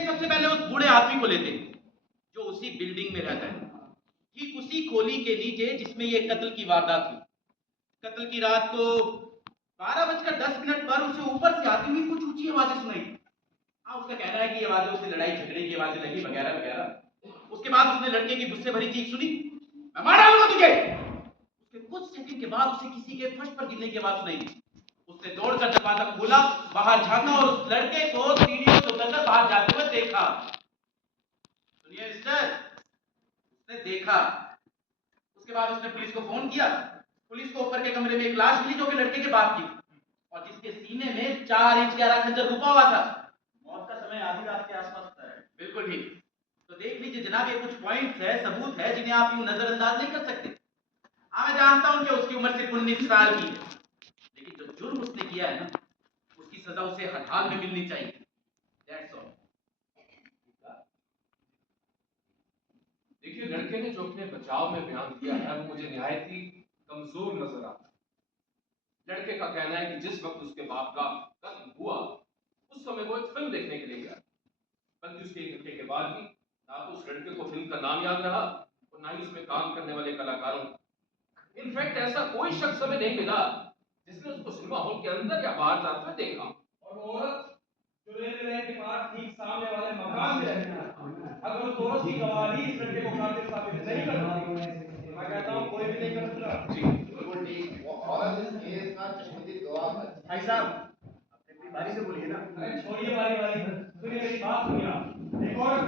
सबसे पहले उस बूढ़े आदमी को लेते हैं जो उसी बिल्डिंग में रहता है, ठीक उसी खोली के नीचे जिसमें ये कत्ल की वारदात हुई। कत्ल की रात को 12:10 पर उसे ऊपर से आती हुई कुछ ऊंची आवाजें सुनाई। हाँ, उसका कहना है कि ये आवाजें उसे लड़ाई झगड़े की आवाजें लगी वगैरह वगैरह। उसके बाद उसने लड़के की गुस्से भरी चीख सुनी, मैं मार डालूंगा तुझे। उसके कुछ सेकंड के बाद उसे किसी के फर्श पर गिरने की आवाज सुनाई। उसने दौड़कर दरवाजा खोला, बाहर झांका और उस लड़के को सीढ़ियों से उतरकर बाहर जाते हुए देखा। सुनिए मिस्टर, उसने देखा। उसके बाद उसने पुलिस को फोन किया। पुलिस को ऊपर के कमरे में एक लाश मिली जो कि लड़के के बाप की और जिसके सीने में 4 इंच गहरा खंजर घुसा हुआ था। मौत का समय आधी रात के आसपास था। बिल्कुल ठीक। तो देख लीजिए जनाब, ये कुछ पॉइंट्स है, सबूत है जिन्हें आप यूं नजरअंदाज नहीं कर सकते। हाँ, मैं जानता हूं कि उसकी उम्र सिर्फ 19 साल की है, लेकिन जो जुर्म उसने किया है ना, उसकी सजा उसे हर हाल में मिलनी चाहिए। That's all. देखिए, लड़के ने जो अपने बचाव में बयान दिया है वो मुझे निहायत ही कमजोर नजर आता है। लड़के का कहना है कि जिस वक्त उसके बाप का कत्ल हुआ उस समय वो एक फिल्म देखने के लिए गया, बल्कि उसके 1 घंटे के बाद भी ना तो उस लड़के को फिल्म का नाम याद रहा और ना ही उसमें काम करने वाले कलाकारों को। इनफैक्ट ऐसा कोई शख्स हमें नहीं मिला जिसने उसको सिनेमा हॉल के अंदर या बाहर जाते हुए देखा। और वो औरत जो रेलवे लाइन के पास ठीक सामने वाले मकान में रहती है, अगर उस औरत की गवाही इस लड़के को कातिल साबित नहीं कर सकती, तो मैं कहता हूँ कोई भी नहीं कर सकता। जी बिल्कुल ठीक। वो औरत इस केस का चश्मदीद गवाह है। भाई साहब, अपनी बारी से बोलिए ना। अरे छोड़िए बारी बारी, सुनिए मेरी बात सुनिए आप। एक औरत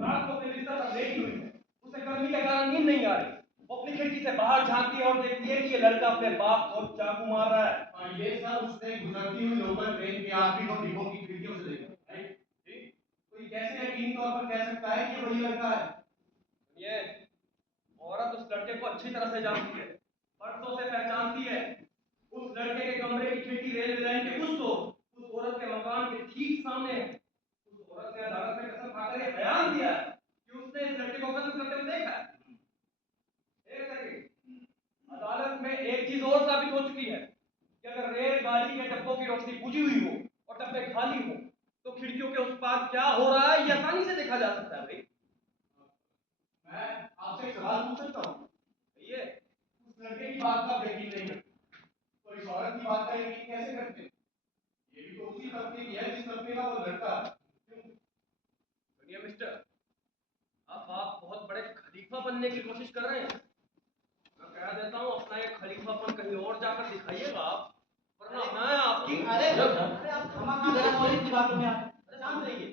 रात को अपने बिस्तर पर लेटी हुई है, उसे गर्मी के कारण नींद नहीं आ रही। वो अपनी खिड़की से बाहर झांकती है और देखती है कि ये लड़का अपने बाप को चाकू मार रहा है। और ये सब उसने गुजरती हुई लोकल ट्रेन के आखिरी 2 डिब्बों की खिड़कियों से देखा, राइट? ठीक। तो ये कैसे यकीनी तौर पर कह सकता है कि ये वही लड़का है? ये औरत उस लड़के को अच्छी तरह से जानती है, बरसों से पहचानती है। उस लड़के के कमरे की खिड़की रेलवे लाइन के उस औरत के मकान के ठीक सामने है। उस औरत ने अदालत में कसम खाकर यह बयान दिया है कि उसने इस लड़के को कत्ल करते हुए देखा है। एक सेकंड, अदालत में एक चीज और साबित हो चुकी है कि अगर रेलगाड़ी के डब्बों की रोशनी बुझी हुई हो और डब्बे खाली हो तो खिड़कियों के उस पार क्या हो रहा है ये आसानी से देखा जा सकता है। भाई, मैं आपसे एक सवाल पूछ सकता हूँ? ये उस लड़के की बात का आप यकीन नहीं करते, तो इस औरत की बात का यकीन कैसे करते हैं? ये भी तो उसी तबके की है जिस तबके का वो लड़का है। क्यों? सुनिए मिस्टर, अब आप बहुत बड़े खलीफा बनने की कोशिश कर रहे हैं। मैं कह देता हूँ अपना ये खलीफापन कहीं और जाकर दिखाइएगा आप, वरना मैं आपकी। अरे आप खामखा गरम हो रही थी बातों में। आप अरे शांत रहिए।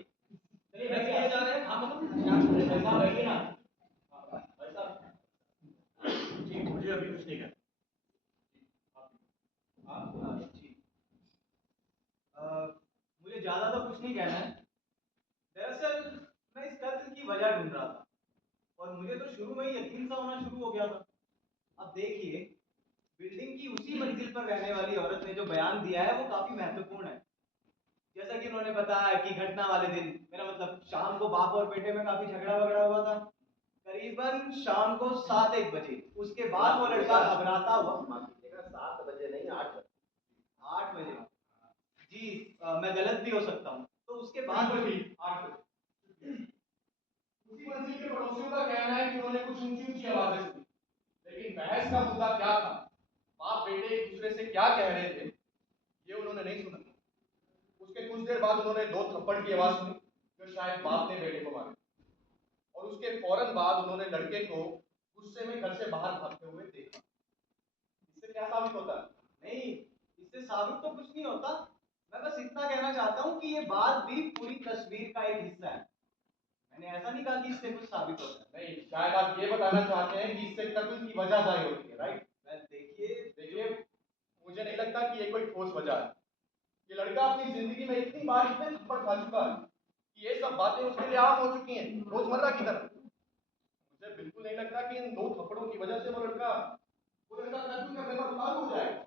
चलिए कैसे बैठिए जा आप। रहे हैं हम? शांत रहिए भाई साहब, बैठिए ना। भाई साहब, ठीक, मुझे अभी कुछ नहीं कहना। आप ठीक। मुझे ज्यादा तो कुछ नहीं कहना है। दरअसल मैं इस कत्ल की वजह ढूंढ रहा था और मुझे तो शुरू में ही यकीन सा होना शुरू हो गया था। अब देखिए, बिल्डिंग की उसी मंजिल पर रहने वाली औरत ने जो बयान दिया है वो काफी महत्वपूर्ण है। जैसा कि उन्होंने बताया कि घटना वाले दिन, मेरा मतलब शाम को बाप और बेटे में काफी झगड़ा वगड़ा हुआ था। करीबन शाम को 7-1 बजे। उसके बाद वो लड़का घबराता हुआ, 7 बजे नहीं, 8 बजे। 8 बजे। जी, मैं गलत भी हो सकता हूँ। तो उसके बाद बिल्कुल ठीक, 8 बजे। उसी मंजिल के पड़ोसियों का कहना है कि उन्होंने कुछ ऊंची ऊंची आवाजें सुनी, लेकिन बहस का मुद्दा क्या था, बाप बेटे एक दूसरे से क्या कह रहे थे, ये उन्होंने नहीं सुना। उसके कुछ देर बाद उन्होंने 2 थप्पड़ की आवाज सुनी जो शायद बाप ने बेटे को मारी, और उसके फौरन बाद उन्होंने लड़के को गुस्से में घर से बाहर भागते हुए देखा। इससे क्या साबित होता है? नहीं, इससे साबित तो कुछ नहीं होता। मैं बस इतना कहना चाहता हूँ कि ये बात भी पूरी तस्वीर का एक हिस्सा है। मैंने ऐसा नहीं कहा कि इससे कुछ साबित होता है। नहीं, शायद आप ये बताना चाहते हैं कि इससे कत्ल की वजह जाहिर होती है, राइट? देखिए, मुझे नहीं लगता कि ये कोई ठोस वजह है। ये लड़का अपनी जिंदगी में इतनी बार इतने थप्पड़ खा चुका है कि ये सब बातें उसके लिए आम हो चुकी हैं, रोजमर्रा की तरह। मुझे बिल्कुल नहीं लगता कि इन 2 थप्पड़ों की वजह से वो लड़का कत्ल करने पर उतारू हो जाएगा।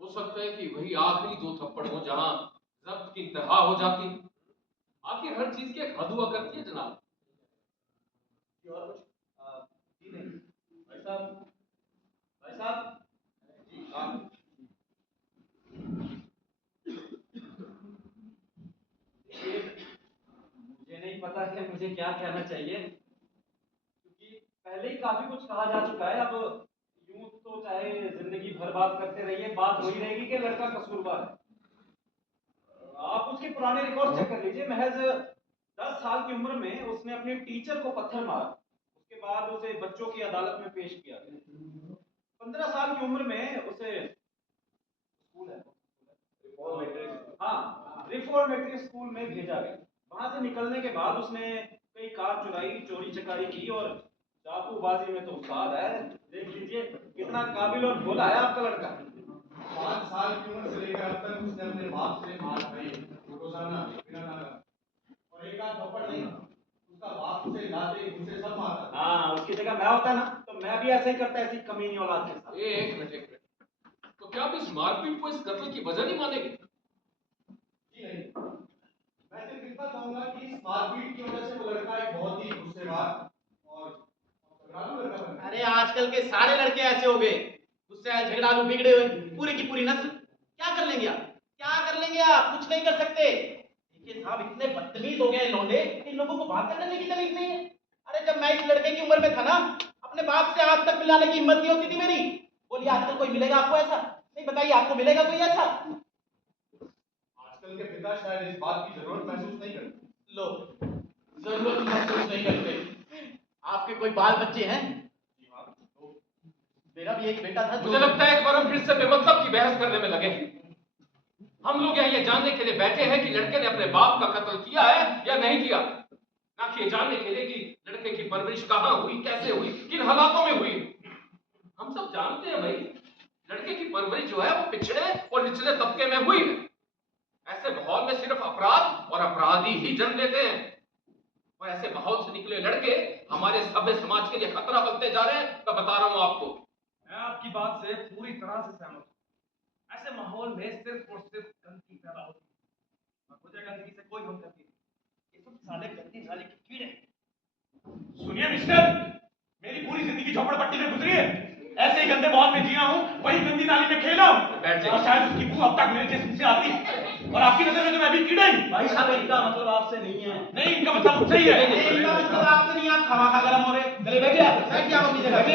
हो सकता है कि वही आखिरी 2 थप्पड़ हो जहां जब्त की इंतहा हो जाती है। आखिर हर चीज की एक हद हुआ करती है जनाब। जी और कुछ? जी नहीं। भाई साहब, भाई साहब। जी हाँ। देखिए, पता कि मुझे क्या कहना चाहिए, क्योंकि पहले ही काफी कुछ कहा जा चुका है। अब यूं तो चाहे जिंदगी भर बात करते रहिए, बात वही रहेगी कि लड़का कसूरवार है। आप उसके पुराने रिकॉर्ड चेक कर लीजिए। महज 10 साल की उम्र में उसने अपने टीचर को पत्थर मारा, उसके बाद उसे बच्चों की अदालत में पेश किया। 15 साल की उम्र में उसे स्कूल है, हाँ, रिफॉर्मेटरी स्कूल में भेजा गया। वहां से निकलने के बाद उसने कई कार चुराई, चोरी चकारी की और चाकूबाजी में तो उस्ताद है। देख लीजिए कितना काबिल और भोला है आपका लड़का। 5 साल की उम्र से लेकर अब तक उसने अपने बाप से मार खाई रोजाना बिना नागा, और एक आध थप्पड़ नहीं, उसका बाप उसे लाते घूसे सब मारता। हाँ, उसकी जगह मैं होता ना तो मैं भी ऐसे ही करता, ऐसी कमीनी औलाद के साथ। एक मिनट। तो क्या आप इस मारपीट को इस कत्ल की वजह नहीं मानेंगे? जी नहीं, मैं सिर्फ इतना कहूंगा कि इस मारपीट की वजह से वो लड़का एक बहुत ही गुस्सेबाज और झगड़ालू लड़का बन गया। अरे आजकल के सारे लड़के ऐसे हो गए, गुस्से झगड़ालू बिगड़े हुए, पूरी की पूरी नस्ल। क्या कर लेंगे आप, क्या कर लेंगे आप? कुछ नहीं कर सकते। देखिए साहब, इतने बदतमीज हो गए लौंडे, इन लोगों को बात करने की तमीज नहीं है। अरे जब मैं इस लड़के की उम्र में था ना, अपने बाप से हाथ तक मिलाने की हिम्मत नहीं होती थी मेरी। बोलिए आजकल कोई मिलेगा आपको ऐसा? नहीं, बताइए आपको मिलेगा कोई ऐसा? आजकल के पिता शायद इस बात की जरूरत महसूस नहीं करते। लो, जरूरत महसूस नहीं करते। आपके कोई बाल बच्चे हैं? जी हाँ, तो मेरा भी एक बेटा था मुझे लगता है एक बार हम फिर से बेमतलब की बहस करने में लगे हैं। हम लोग यहाँ ये जानने के लिए बैठे हैं कि लड़के ने अपने बाप का कत्ल किया है या नहीं किया, ना कि ये जानने के लिए कि लड़के की परवरिश कहाँ हुई, कैसे हुई, किन हालातों में हुई। हम सब जानते हैं भाई, लड़के की परवरिश जो है वो पिछड़े और निचले तबके में हुई है। ऐसे माहौल में सिर्फ अपराध और अपराधी ही जन्म लेते हैं, और ऐसे माहौल से निकले लड़के हमारे सभ्य समाज के लिए खतरा बनते जा रहे हैं। मैं बता रहा हूं आपको। मैं आपकी बात से पूरी तरह से सहमत हूँ। ऐसे माहौल में सिर्फ और सिर्फ गंदगी पैदा होती है, और मुझे गंदगी से कोई हमदर्दी नहीं। ये सब साले गंदी साले के कीड़े हैं। सुनिए मिस्टर, मेरी पूरी जिंदगी झोपड़पट्टी में गुजरी है। ऐसे ही गंदे माहौल में जिया हूँ, वही गंदी नाली में खेला हूँ, बैठ जाइए। और शायद उसकी बू अब तक मेरे जिस्म से आती है। और आपकी नजर में तो मैं भी कीड़ा ही। भाई साहब, इनका मतलब आपसे नहीं है। नहीं, इनका मतलब मुझसे ही है। इनका मतलब आपसे नहीं, आप खामा खा गरम हो रहे। चलिए बैठिए, आप बैठिए, आप अपनी जगह पे।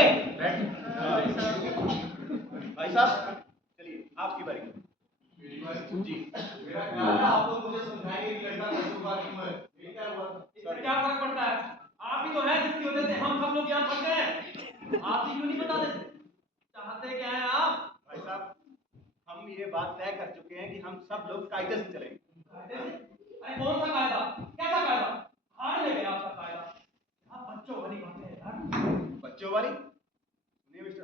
भाई साहब चलिए आपकी बारी। मेरी बारी जी। मेरा ख्याल है आप लोग मुझे समझाएंगे कि लड़का कसूरवार क्यों है। ये क्या हुआ? इससे क्या फर्क पड़ता है? आप ही तो हैं जिसकी वजह से हम सब लोग यहाँ फंसे हैं। आप ही क्यों नहीं बता देते? चाहते क्या हैं आप? भाई साहब, हम ये बात तय कर चुके हैं कि हम सब लोग कायदे से चलेंगे। कायदे से? अरे कौन सा कायदा? कैसा कायदा? हार ले गया आपका कायदा। आप बच्चों वाली बातें हैं यार। बच्चों वाली? सुनिए मिस्टर,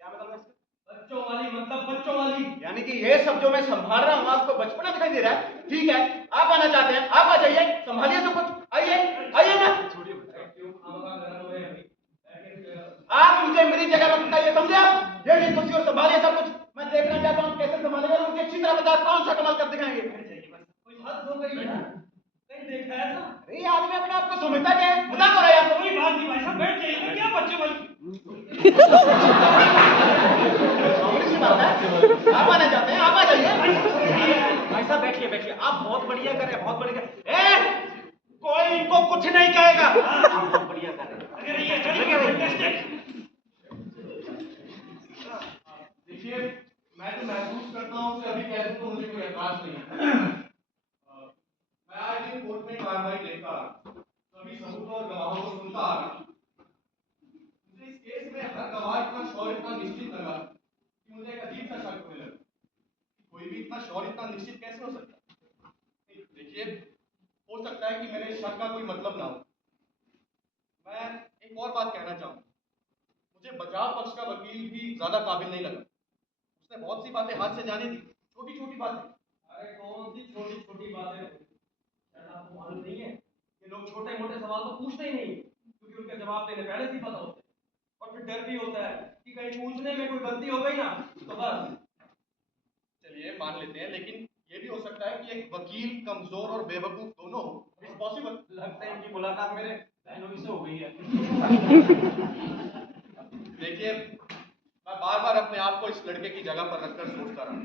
क्या मतलब है इसका? बच्चों वाली मतलब बच्चों वाली। यानी कि ये सब जो मैं संभाल रहा हूँ आपको बचपना दिखाई दे रहा है? ठीक है, आप आना चाहते हैं, आप आ जाइए, संभालिए सब कुछ। आइए आइए ना। क्यों खामखा गरम हो रहे हैं भाई? आप मुझे मेरी जगह पर बताइए, समझे आप? ये नहीं कुर्सी और संभालिए सब कुछ। मैं देखना चाहता हूँ कैसे संभालेंगे और मुझे अच्छी तरह बता कौन सा कमाल कर दिखाएंगे। कोई हद हो गई है ना? कहीं देखा है ऐसा? अरे ये आदमी अपने आप को समझता क्या है? मजाक हो रहा है आपको? कोई बात नहीं भाई साहब, बैठ जाइए। क्या बच्चे वाली? कॉमेडी सी बात है। आप आना चाहते हैं, आप आ जाइए। भाई साहब बैठिए बैठिए, आप बहुत बढ़िया कर रहे हैं, बहुत बढ़िया। कोई इनको कुछ नहीं कहेगा। आप बहुत बढ़िया कर रहे हैं। अरे ये फैंटास्टिक। देखिए, मैं तो महसूस करता हूँ कि अभी कह दूं तो मुझे कोई एतराज नहीं है। मैं आज दिन कोर्ट में कार्रवाई देखता रहा, सभी सबूत और गवाहों को सुनता आ रहा। मुझे इस केस में हर गवाह इतना श्योर, इतना निश्चित लगा कि मुझे एक अजीब सा शक होने लगा। कोई भी इतना श्योर, इतना निश्चित कैसे हो सकता है? देखिए, हो सकता है कि मेरे शक का कोई मतलब ना हो। मैं एक और बात कहना चाहूँगा, मुझे बचाव पक्ष का वकील भी ज्यादा काबिल नहीं लगा। उसने बहुत सी बातें हाथ से जाने दी, छोटी छोटी बातें। अरे कौन सी छोटी छोटी बातें होती हैं? शायद आपको मालूम नहीं है कि लोग छोटे मोटे सवाल तो पूछते ही नहीं, क्योंकि उनके जवाब देने पहले से ही पता होते हैं। और फिर डर भी होता है कि कहीं पूछने में कोई गलती हो गई ना तो बस। चलिए मान लेते हैं, लेकिन ये भी हो सकता है कि एक वकील कमजोर और बेवकूफ दोनों हो। It's possible. लगता है इनकी मुलाकात मेरे बहनों से हो गई है। देखिए, मैं बार बार अपने आप को इस लड़के की जगह पर रखकर सोचता रहा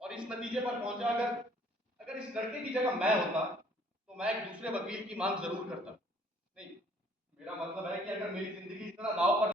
और इस नतीजे पर पहुंचा, अगर अगर इस लड़के की जगह मैं होता तो मैं एक दूसरे वकील की मांग जरूर करता। नहीं, मेरा मतलब है कि अगर मेरी जिंदगी इस तरह दांव पर